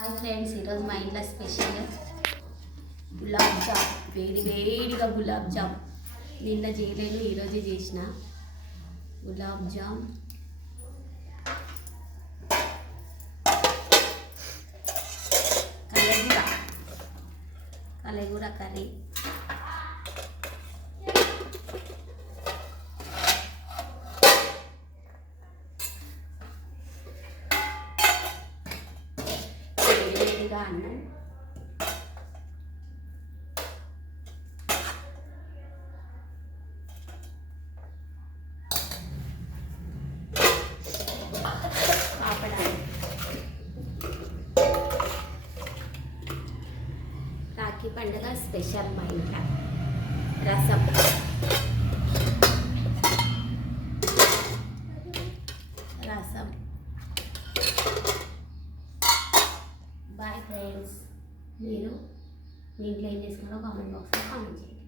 Hi friends, ఈరోజు మా ఇంట్లో స్పెషల్ గులాబ్ జామ్. వేడిగా గులాబ్ జామ్. నిన్న చేయలేను, ఈరోజే చేసిన గులాబ్ జామ్. కలగూర కర్రీ. వేడిగా అన్నం. రాఖీ పండుగ స్పెషల్ మా ఇంట్లో రసం. Boy friends. మీరు మీ ఇంట్లో ఏం చేసుకున్నారో కామెంట్ బాక్స్లో కామెంట్ చేయండి.